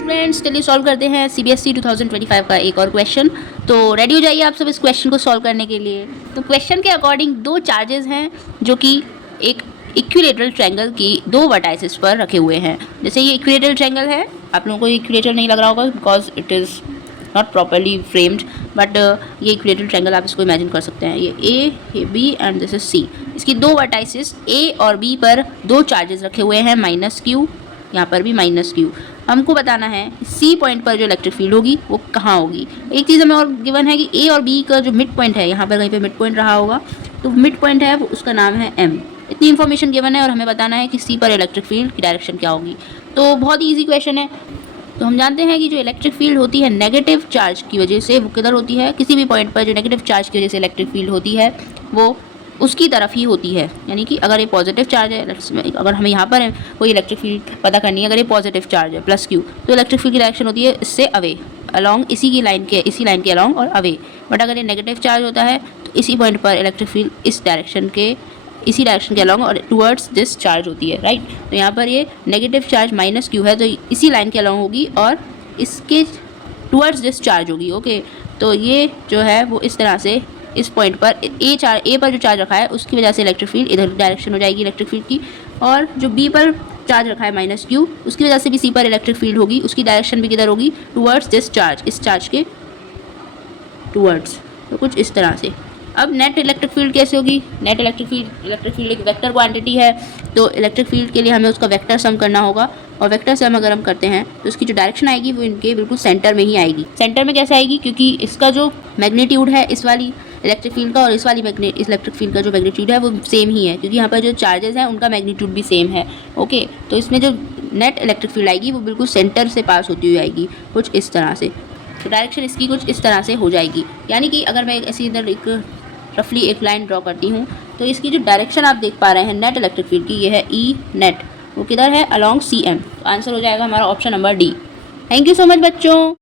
Friends चलिए solve करते हैं CBSE 2025 का एक और क्वेश्चन। तो रेडी हो जाइए आप सब इस क्वेश्चन को सॉल्व करने के लिए। तो क्वेश्चन के अकॉर्डिंग दो चार्जेस हैं जो कि एक इक्विलेटरल ट्रायंगल की दो वर्टाइसेस पर रखे हुए हैं। जैसे ये इक्विलेटरल ट्रायंगल है, आप लोगों को इक्विलेटरल नहीं लग रहा होगा because it is not properly framed, but ये इक्विलेटरल ट्रायंगल आप इसको इमेजिन कर सकते हैं। ये B and this is C। इसकी दो वर्टाइसेस A और B पर दो चार्जेस रखे हुए हैं -Q, यहाँ पर भी -Q। हमको बताना है C पॉइंट पर जो इलेक्ट्रिक फील्ड होगी वो कहाँ होगी। एक चीज़ हमें और गिवन है कि A और B का जो मिड पॉइंट है, यहाँ पर कहीं पे मिड पॉइंट रहा होगा, तो मिड पॉइंट है वो उसका नाम है M। इतनी इन्फॉर्मेशन गिवन है और हमें बताना है कि C पर इलेक्ट्रिक फील्ड की डायरेक्शन क्या होगी। तो बहुत ही ईजी क्वेश्चन है। तो हम जानते हैं कि जो इलेक्ट्रिक फील्ड होती है नेगेटिव चार्ज की वजह से, वो किधर होती है, किसी भी पॉइंट पर जो नेगेटिव चार्ज की वजह से इलेक्ट्रिक फील्ड होती है वो उसकी तरफ ही होती है। यानी कि अगर ये पॉजिटिव चार्ज है, अगर हमें यहाँ पर कोई इलेक्ट्रिक फील्ड पता करनी है, अगर ये पॉजिटिव चार्ज है +Q, तो इलेक्ट्रिक फील्ड की डायरेक्शन होती है इससे अवे, अलॉन्ग इसी लाइन के अलॉन्ग और अवे। बट अगर ये नेगेटिव चार्ज होता है तो इसी पॉइंट पर इलेक्ट्रिक फील्ड इसी डायरेक्शन के अलॉन्ग और टुवर्ड्स दिस चार्ज होती है, राइट। तो यहाँ पर ये नेगेटिव चार्ज -Q है तो इसी लाइन के अलॉन्ग होगी और इसके टुवर्ड्स दिस चार्ज होगी, ओके। तो ये जो है वो इस तरह से इस पॉइंट पर ए पर जो चार्ज रखा है उसकी वजह से इलेक्ट्रिक फील्ड इधर डायरेक्शन हो जाएगी इलेक्ट्रिक फील्ड की, और जो B पर चार्ज रखा है -Q उसकी वजह से भी C पर इलेक्ट्रिक फील्ड होगी, उसकी डायरेक्शन भी किधर होगी, टुवर्ड्स दिस चार्ज, इस चार्ज के टुवर्ड्स। तो कुछ इस तरह से। अब नेट इलेक्ट्रिक फील्ड कैसे होगी। नेट इलेक्ट्रिक फील्ड एक वेक्टर क्वांटिटी है, तो इलेक्ट्रिक फील्ड के लिए हमें उसका वेक्टर सम करना होगा, और वेक्टर सम अगर हम करते हैं तो इसकी जो डायरेक्शन आएगी वो इनके बिल्कुल सेंटर में ही आएगी। सेंटर में कैसे आएगी, क्योंकि इसका जो मैग्नीट्यूड है इस वाली इलेक्ट्रिक फील्ड का और इस वाली इलेक्ट्रिक फील्ड का जो मैग्नीट्यूड है वो सेम ही है, क्योंकि यहाँ पर जो चार्जेस हैं उनका मैग्नीट्यूड भी सेम है, ओके। तो इसमें जो नेट इलेक्ट्रिक फील्ड आएगी वो बिल्कुल सेंटर से पास होती हुई आएगी, कुछ इस तरह से। तो डायरेक्शन इसकी कुछ इस तरह से हो जाएगी। यानी कि अगर मैं ऐसी इधर एक रफली एक लाइन ड्रॉ करती हूँ तो इसकी जो डायरेक्शन आप देख पा रहे हैं नेट इलेक्ट्रिक फील्ड की, ये है E नेट, वो किधर है, अलॉन्ग CM। तो आंसर हो जाएगा हमारा option number D। Thank you so much बच्चों।